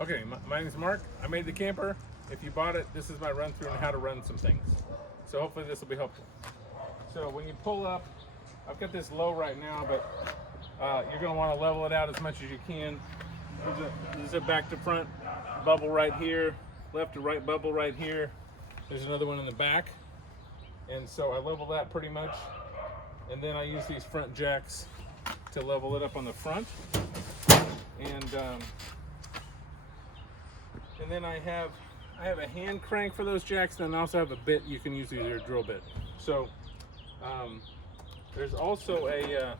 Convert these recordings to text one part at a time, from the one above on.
Okay, my name's Mark. I made the camper. If you bought it, this is my run through on how to run some things. So hopefully this will be helpful. So when you pull up, I've got this low right now, but you're going to want to level it out as much as you can. There's a back to front bubble right here, left to right bubble right here. There's another one in the back. And so I level that pretty much. And then I use these front jacks to level it up on the front. And then I have a hand crank for those jacks, and I also have a bit you can use, either a drill bit. So there's also a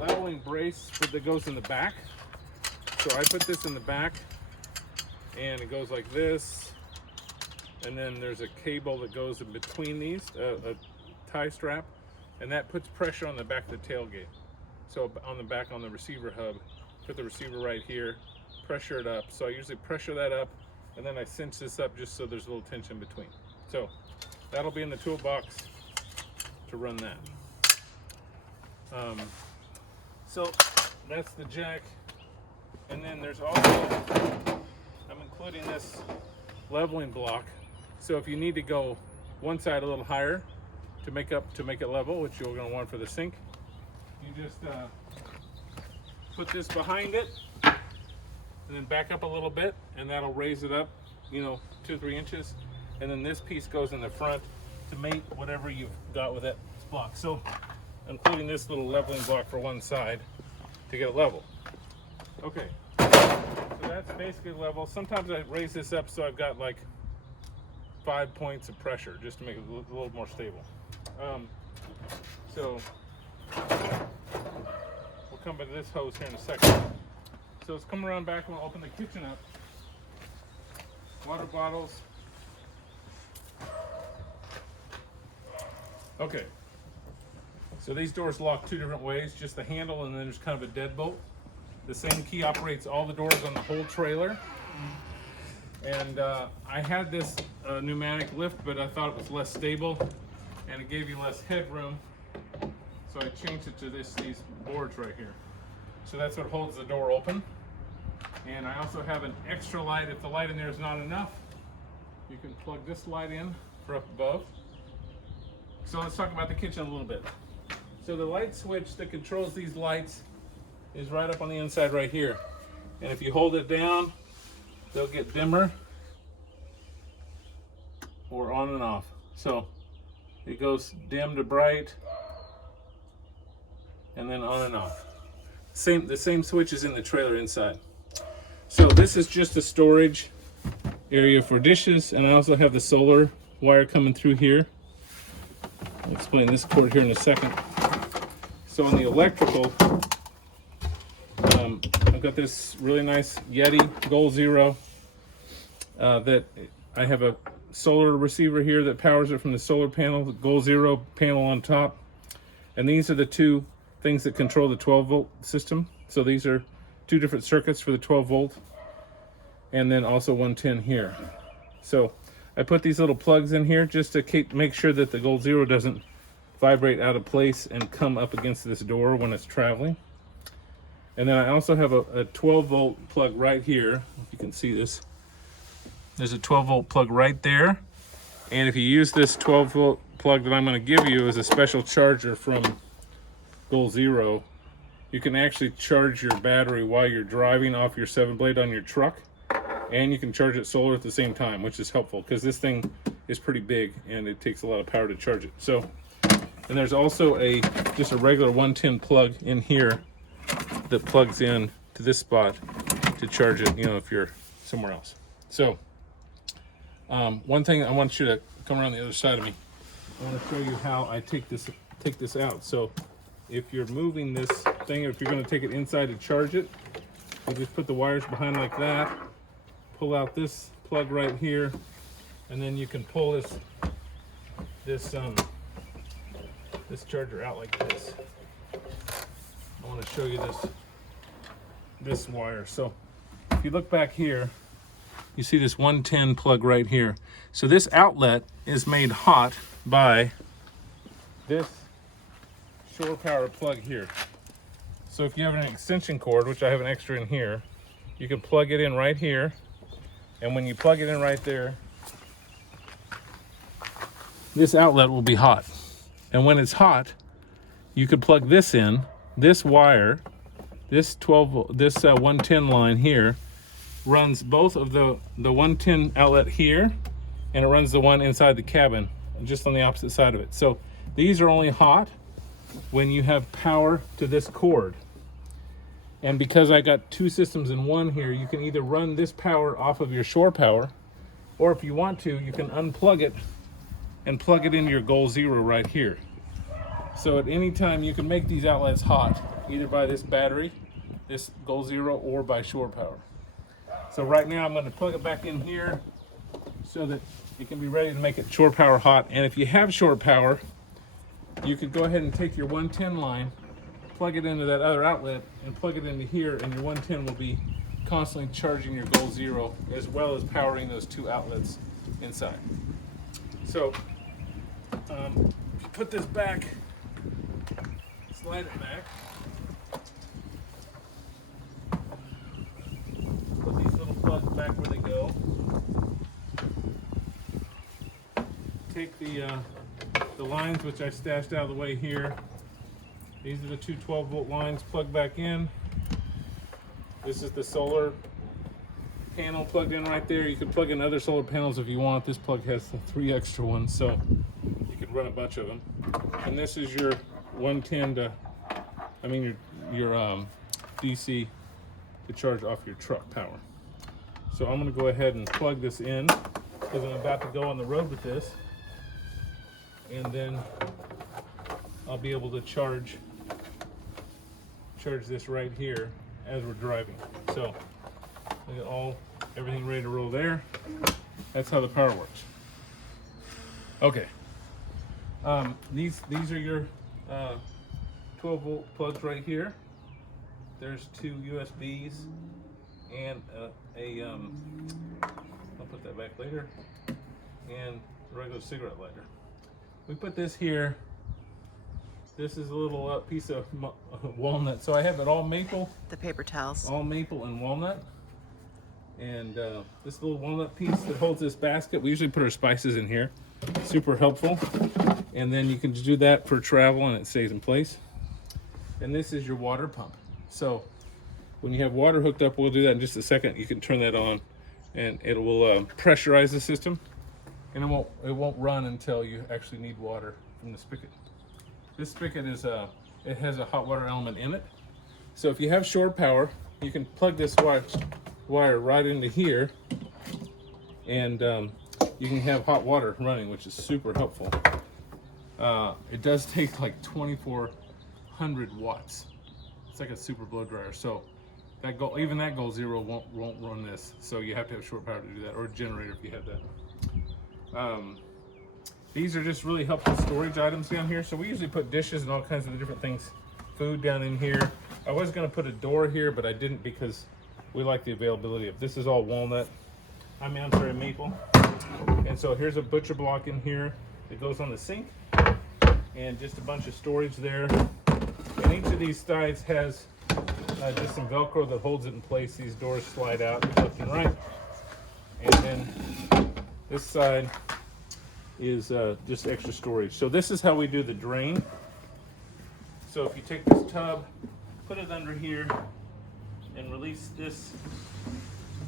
leveling brace that goes in the back. So I put this in the back, and it goes like this. And then there's a cable that goes in between these, a tie strap, and that puts pressure on the back of the tailgate. So on the back on the receiver hub, put the receiver right here, pressure it up. So I usually pressure that up, and then I cinch this up just so there's a little tension between. So that'll be in the toolbox to run that. So that's the jack. And then there's also, I'm including this leveling block. So if you need to go one side a little higher to make it level, which you're going to want for the sink, you just put this behind it and then back up a little bit, and that'll raise it up, 2 or 3 inches. And then this piece goes in the front to mate whatever you've got with that block. So including this little leveling block for one side to get it level. Okay, so that's basically level. Sometimes I raise this up so I've got like 5 points of pressure just to make it a little more stable. So we'll come to this hose here in a second. So let's come around back and we'll open the kitchen up. Water bottles. Okay. So these doors lock 2 different ways, just the handle, and then there's kind of a deadbolt. The same key operates all the doors on the whole trailer. And I had this pneumatic lift, but I thought it was less stable and it gave you less headroom. So I changed it to these boards right here. So that's what holds the door open. And I also have an extra light. If the light in there is not enough, you can plug this light in for up above. So let's talk about the kitchen a little bit. So the light switch that controls these lights is right up on the inside right here. And if you hold it down, they'll get dimmer or on and off. So it goes dim to bright and then on and off. The same switch is in the trailer inside. So this is just a storage area for dishes, and I also have the solar wire coming through here. I'll explain this cord here in a second. So on the electrical, I've got this really nice Yeti Goal Zero that I have a solar receiver here that powers it from the solar panel, the Goal Zero panel on top. And these are the 2 things that control the 12-volt system. So these are 2 different circuits for the 12-volt, and then also 110 here. So I put these little plugs in here just to make sure that the Goal Zero doesn't vibrate out of place and come up against this door when it's traveling. And then I also have a 12-volt plug right here. If you can see this, there's a 12-volt plug right there. And if you use this 12-volt plug that I'm going to give you as a special charger from Goal Zero, you can actually charge your battery while you're driving off your 7-blade on your truck, and you can charge it solar at the same time, which is helpful because this thing is pretty big and it takes a lot of power to charge it. So, and there's also just a regular 110 plug in here that plugs in to this spot to charge it, if you're somewhere else. So one thing, I want you to come around the other side of me. I want to show you how I take this out. So if you're moving this thing, or if you're going to take it inside to charge it, you just put the wires behind like that, pull out this plug right here, and then you can pull this charger out like this. I want to show you this wire. So if you look back here, you see this 110 plug right here. So this outlet is made hot by this shore power plug here. So if you have an extension cord, which I have an extra in here, you can plug it in right here. And when you plug it in right there, this outlet will be hot. And when it's hot, you could plug this in. This wire, this 110 line here, runs both of the 110 outlet here, and it runs the one inside the cabin, just on the opposite side of it. So these are only hot when you have power to this cord. And because I got two systems in one here, you can either run this power off of your shore power, or if you want to, you can unplug it and plug it into your Goal Zero right here. So at any time you can make these outlets hot, either by this battery, this Goal Zero, or by shore power. So right now I'm going to plug it back in here so that it can be ready to make it shore power hot. And if you have shore power, you could go ahead and take your 110 line, plug it into that other outlet, and plug it into here, and your 110 will be constantly charging your Goal Zero, as well as powering those two outlets inside. So if you put this back, slide it back, put these little plugs back where they go, take the lines, which I stashed out of the way here. These are the two 12-volt lines, plug back in. This is the solar panel plugged in right there. You can plug in other solar panels if you want. This plug has 3 extra ones, so you could run a bunch of them. And this is your 110 to, your DC to charge off your truck power. So I'm going to go ahead and plug this in because I'm about to go on the road with this, and then I'll be able to charge this right here as we're driving. So we got everything ready to roll there. That's how the power works. Okay. These are your 12-volt plugs right here. There's 2 USBs and I'll put that back later, and a regular cigarette lighter. We put this here. This is a little piece of walnut. So I have it all maple. The paper towels. All maple and walnut. And this little walnut piece that holds this basket. We usually put our spices in here. Super helpful. And then you can just do that for travel and it stays in place. And this is your water pump. So when you have water hooked up, we'll do that in just a second. You can turn that on and it will pressurize the system. And it won't run until you actually need water from the spigot. This spigot it has a hot water element in it. So if you have shore power, you can plug this wire right into here, and you can have hot water running, which is super helpful. It does take like 2,400 watts. It's like a super blow dryer. So even that Goal Zero won't run this. So you have to have shore power to do that, or a generator if you have that. These are just really helpful storage items down here. So we usually put dishes and all kinds of different things, food down in here. I was going to put a door here, but I didn't because we like the availability of this. Is all walnut. I'm sorry, maple. And so here's a butcher block in here that goes on the sink, and just a bunch of storage there. And each of these sides has just some Velcro that holds it in place. These doors slide out left and right. And then this side is just extra storage. So this is how we do the drain. So if you take this tub, put it under here, and release this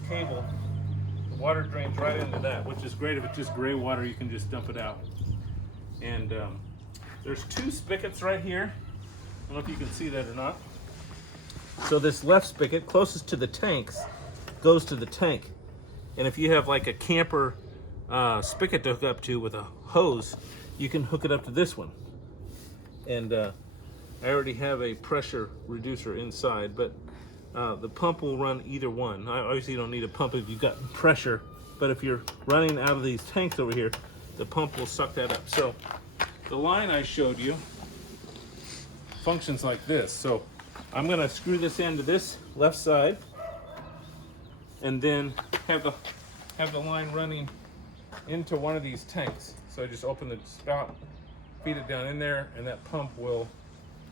cable, the water drains right into that, which is great. If it's just gray water, you can just dump it out. And there's 2 spigots right here. I don't know if you can see that or not. So this left spigot, closest to the tanks, goes to the tank. And if you have like a camper spigot to hook up to with a hose, you can hook it up to this one. And I already have a pressure reducer inside, but the pump will run either one. Obviously you don't need a pump if you've got pressure, but if you're running out of these tanks over here, the pump will suck that up. So the line I showed you functions like this. So I'm going to screw this into this left side, and then have the line running into one of these tanks. So I just open the spout, feed it down in there, and that pump will,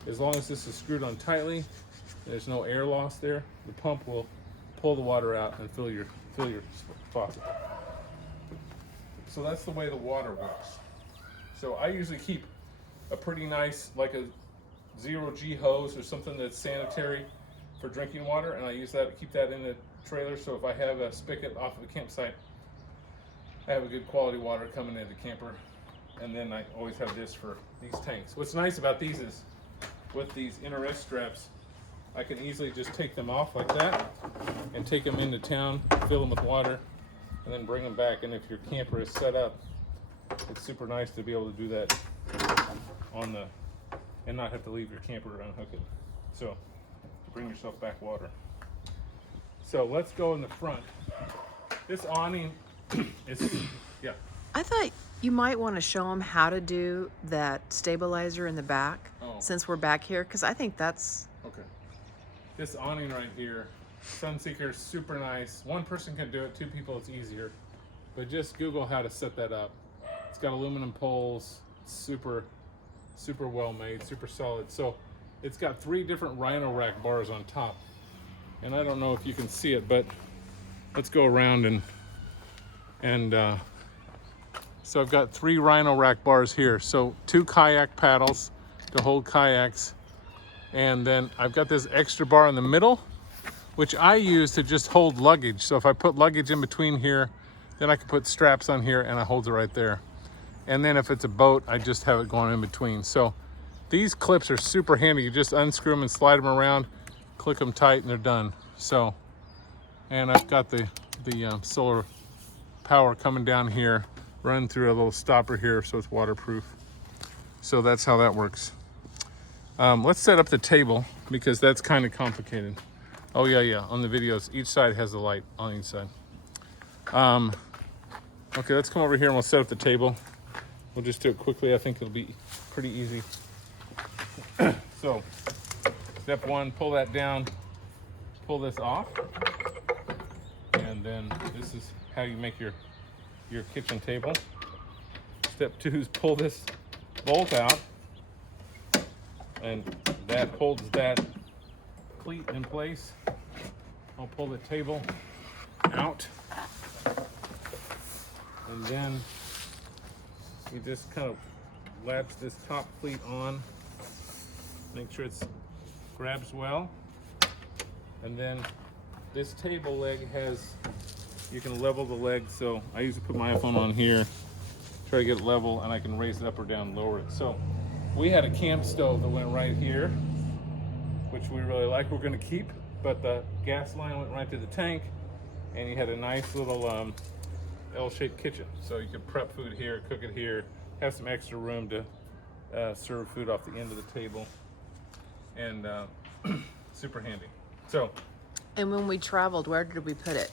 as long as this is screwed on tightly, There's no air loss there. The pump will pull the water out and fill your faucet. So that's the way the water works. So I usually keep a pretty nice, like a 0G hose or something that's sanitary for drinking water, and I use that, keep that in the trailer, so if I have a spigot off of the campsite, I have a good quality water coming into the camper. And then I always have this for these tanks. What's nice about these is with these inner straps, I can easily just take them off like that and take them into town, fill them with water, and then bring them back. And if your camper is set up, it's super nice to be able to do that on the, and not have to leave your camper to unhook it. So to bring yourself back water. So let's go in the front. This awning is, yeah. I thought you might want to show them how to do that stabilizer in the back, since we're back here, because I think that's... Okay. This awning right here, Sunseeker, super nice. One person can do it, two people it's easier. But just Google how to set that up. It's got aluminum poles, super well made, super solid. So it's got 3 different Rhino Rack bars on top. And I don't know if you can see it, but let's go around and so I've got 3 Rhino Rack bars here. So 2 kayak paddles to hold kayaks. And then I've got this extra bar in the middle, which I use to just hold luggage. So if I put luggage in between here, then I can put straps on here and it holds it right there. And then if it's a boat, I just have it going in between. So these clips are super handy. You just unscrew them and slide them around, click them tight, and they're done. So, and I've got the solar power coming down here, running through a little stopper here, so it's waterproof. So that's how that works. Let's set up the table because that's kind of complicated. Oh yeah, on the videos, each side has a light on each side. Okay, let's come over here and we'll set up the table. We'll just do it quickly. I think it'll be pretty easy. So, step 1, pull that down, pull this off, and then this is how you make your kitchen table. Step 2 is pull this bolt out, and that holds that cleat in place. I'll pull the table out, and then you just kind of latch this top cleat on, make sure it grabs well, and then this table leg has, you can level the leg. So I usually put my iPhone on here, try to get it level, and I can raise it up or down, lower it. So we had a camp stove that went right here, which we really like, we're going to keep, but the gas line went right to the tank, and you had a nice little L-shaped kitchen. So you could prep food here, cook it here, have some extra room to serve food off the end of the table, and super handy. So, And when we traveled, where did we put it?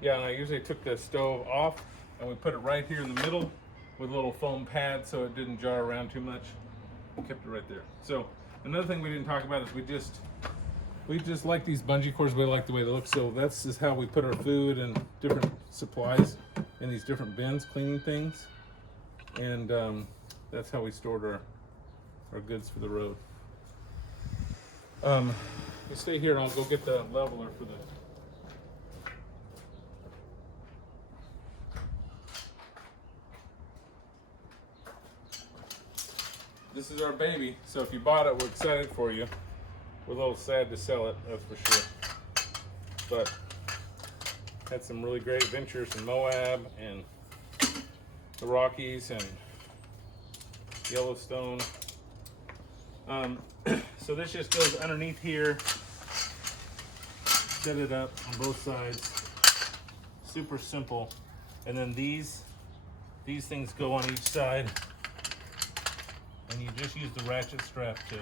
yeah, and I usually took the stove off and we put it right here in the middle with a little foam pad so it didn't jar around too much. We kept it right there. So another thing we didn't talk about is we just like these bungee cords. We like the way they look. So that's just how we put our food and different supplies in these different bins, cleaning things. And that's how we stored our goods for the road. You stay here and I'll go get the leveler for the... This is our baby, so if you bought it, we're excited for you. We're a little sad to sell it, that's for sure. But had some really great adventures in Moab and the Rockies and Yellowstone. So this just goes underneath here. Set it up on both sides. Super simple. And then these things go on each side. And you just use the ratchet strap to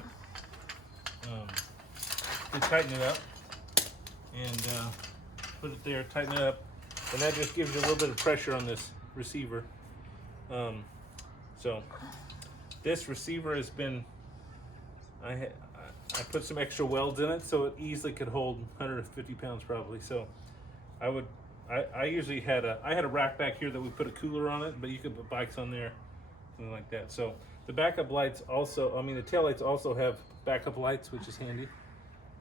tighten it up, and put it there, tighten it up, and that just gives you a little bit of pressure on this receiver. So this receiver has been, I put some extra welds in it so it easily could hold 150 pounds probably. So I usually had I had a rack back here that we put a cooler on it, but you could put bikes on there, something like that. So the backup lights also, the tail lights also have backup lights, which is handy.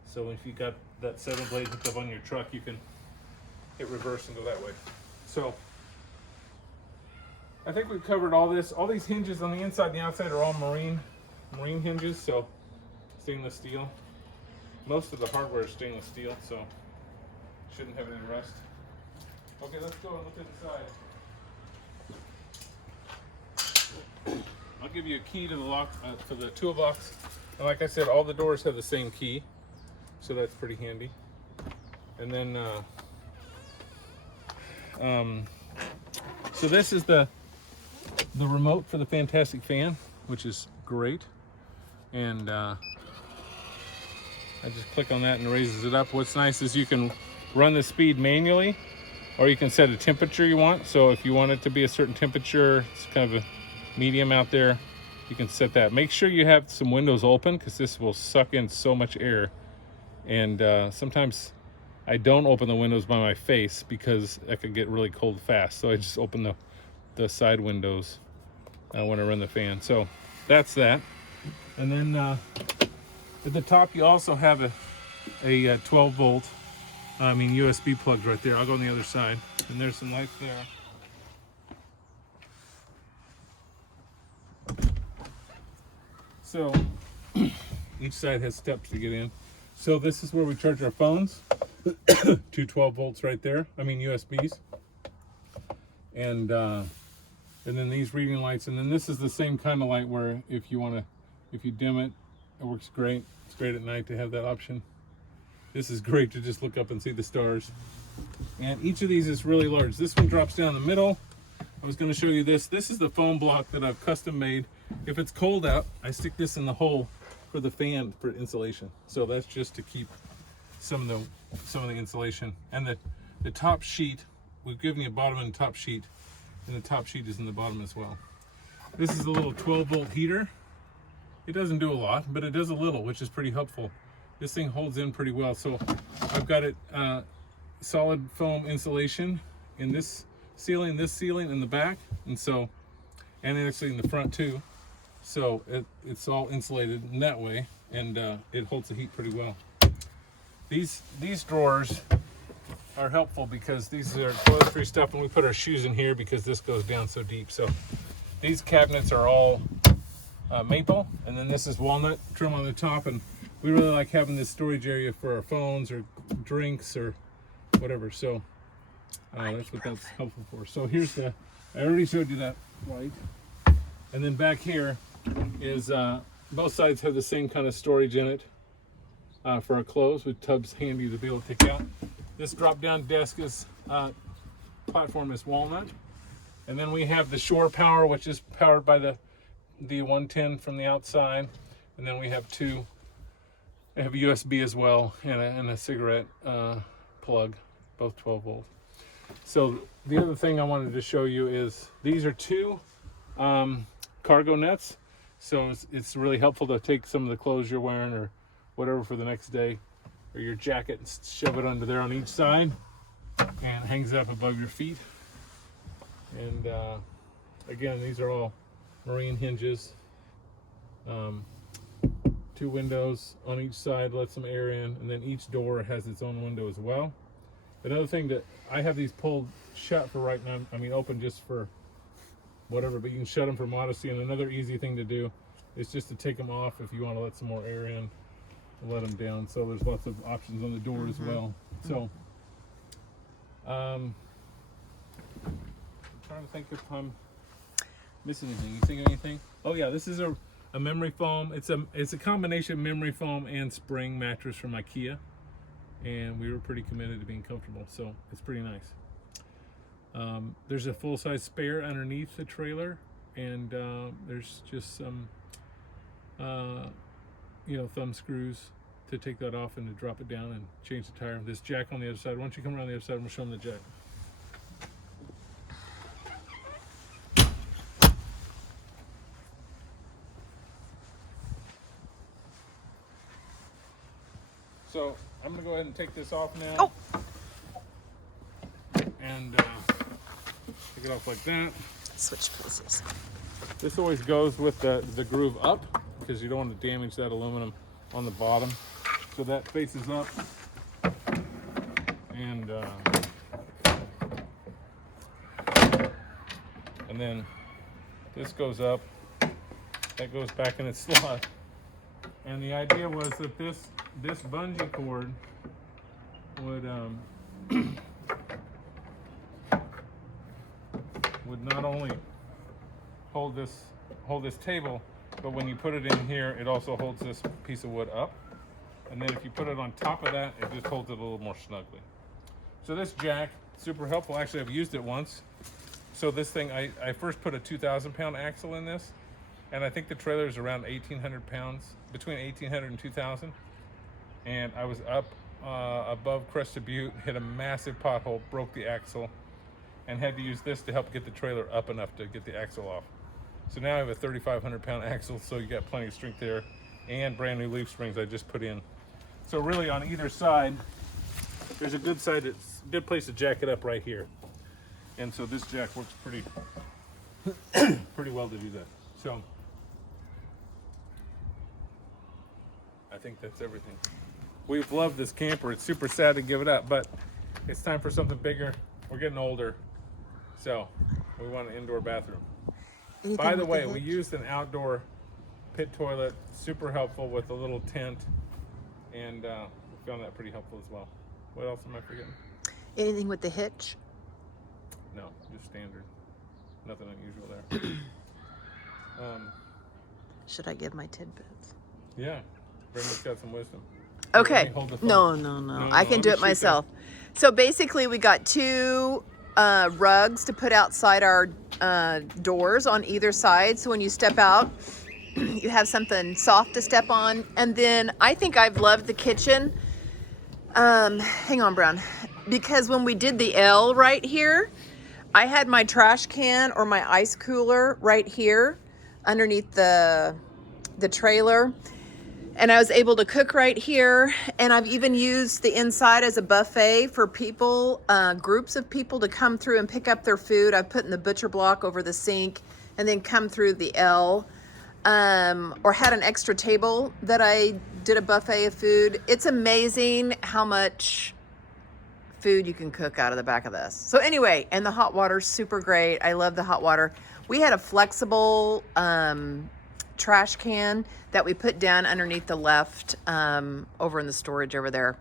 So if you got that 7 blade hooked up on your truck, you can hit reverse and go that way. So I think we've covered all this. All these hinges on the inside and the outside are all marine hinges, so stainless steel. Most of the hardware is stainless steel, so shouldn't have any rust. Okay, let's go and look inside. I'll give you a key to the lock for the toolbox. And like I said, all the doors have the same key, so that's pretty handy. And then, so this is the remote for the Fantastic Fan, which is great. And I just click on that and raises it up. What's nice is you can run the speed manually, or you can set a temperature you want. So if you want it to be a certain temperature, it's kind of a medium out there, you can set that. Make sure you have some windows open, because this will suck in so much air. And sometimes I don't open the windows by my face because I could get really cold fast. So I just open the side windows when I run the fan. So that's that. And then at the top you also have a 12 volt, USB plugs right there. I'll go on the other side. And there's some lights there. So each side has steps to get in. So this is where we charge our phones. 2 12 volts right there. USBs. And then these reading lights. And then this is the same kind of light where if you dim it, it works great. It's great at night to have that option. This is great to just look up and see the stars. And each of these is really large. This one drops down the middle. I was going to show you this. This is the foam block that I've custom made. If it's cold out, I stick this in the hole for the fan for insulation. So that's just to keep some of the insulation. And the top sheet, we've given you a bottom and top sheet, and the top sheet is in the bottom as well. This is a little 12 volt heater. It doesn't do a lot, but it does a little, which is pretty helpful. This thing holds in pretty well. So I've got it solid foam insulation in this ceiling, in the back, and actually in the front too. So it's all insulated in that way, and it holds the heat pretty well. These drawers are helpful because these are toiletry stuff, and we put our shoes in here because this goes down so deep. So these cabinets are all maple, and then this is walnut trim on the top, and we really like having this storage area for our phones or drinks or whatever. So that's what that's helpful for. So here's I already showed you that light. And then back here is both sides have the same kind of storage in it for our clothes, with tubs handy to be able to take out. This drop down desk platform is walnut. And then we have the shore power, which is powered by the 110 from the outside. And then we have I have a USB as well, and a cigarette plug, both 12 volt. So the other thing I wanted to show you is these are 2 cargo nets. So it's really helpful to take some of the clothes you're wearing or whatever for the next day, or your jacket, and shove it under there on each side, and hangs up above your feet. And again, these are all marine hinges. 2 windows on each side, let some air in, and then each door has its own window as well. Another thing that I have these pulled shut for right now, open just for whatever, but you can shut them for modesty. And another easy thing to do is just to take them off if you want to let some more air in, and let them down. So there's lots of options on the door as well. So I'm trying to think if I'm missing anything. You think of anything? Oh yeah, this is a memory foam. It's a combination of memory foam and spring mattress from IKEA, and we were pretty committed to being comfortable, so it's pretty nice. There's a full-size spare underneath the trailer, and there's just some thumb screws to take that off and to drop it down and change the tire. This jack on the other side. Why don't you come around the other side and we'll show them the jack. So I'm going to go ahead and take this off now. Oh. And take it off like that. Switch places. This always goes with the groove up, because you don't want to damage that aluminum on the bottom. So that faces up, and then this goes up, that goes back in its slot. And the idea was that this bungee cord would would not only hold this table, but when you put it in here, it also holds this piece of wood up. And then if you put it on top of that, it just holds it a little more snugly. So this jack, super helpful. Actually, I've used it once. So this thing, I first put a 2,000 pound axle in this, and I think the trailer is around 1,800 pounds, between 1,800 and 2,000. And I was up above Crested Butte, hit a massive pothole, broke the axle, and had to use this to help get the trailer up enough to get the axle off. So now I have a 3,500 pound axle, so you got plenty of strength there, and brand new leaf springs I just put in. So really on either side, there's a good place to jack it up right here. And so this jack works pretty well to do that. So I think that's everything. We've loved this camper. It's super sad to give it up, but it's time for something bigger. We're getting older, so we want an indoor bathroom. Anything By the with way, hitch? we used an outdoor pit toilet, super helpful with a little tent, and we found that pretty helpful as well. What else am I forgetting? Anything with the hitch? No, just standard. Nothing unusual there. Should I give my tidbits? Yeah, Brenda's got some wisdom. Okay. Let me hold the phone. No. No, I can let do me it shoot myself. So basically, we got two rugs to put outside our doors on either side. So when you step out, you have something soft to step on. And then I think I've loved the kitchen. Hang on, Brown. Because when we did the L right here, I had my trash can or my ice cooler right here underneath the trailer. And I was able to cook right here. And I've even used the inside as a buffet for people, groups of people to come through and pick up their food. I put in the butcher block over the sink and then come through the L. Or had an extra table that I did a buffet of food. It's amazing how much food you can cook out of the back of this. So anyway, and the hot water's super great. I love the hot water. We had a flexible trash can that we put down underneath the left over in the storage over there.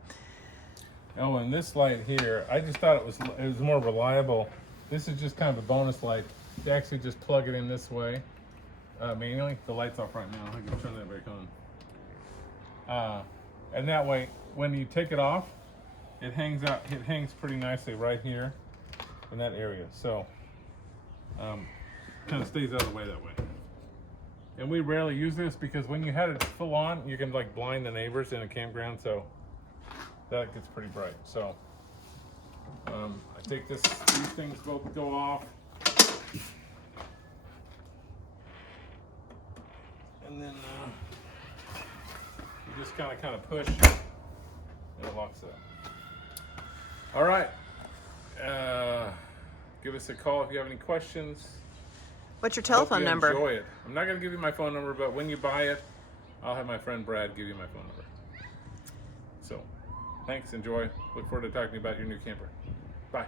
Oh, and this light here, I just thought it was more reliable. This is just kind of a bonus light. You actually just plug it in this way manually. The light's off right now. I can turn that back on. And that way, when you take it off, it hangs out. It hangs pretty nicely right here in that area. So kind of stays out of the way that way. And we rarely use this because when you had it full on, you can like blind the neighbors in a campground. So that gets pretty bright. So I think these things both go off. And then you just kind of push and it locks up. All right. Give us a call if you have any questions. What's your telephone Hope you number? Enjoy it. I'm not going to give you my phone number, but when you buy it, I'll have my friend Brad give you my phone number. So, thanks. Enjoy. Look forward to talking about your new camper. Bye.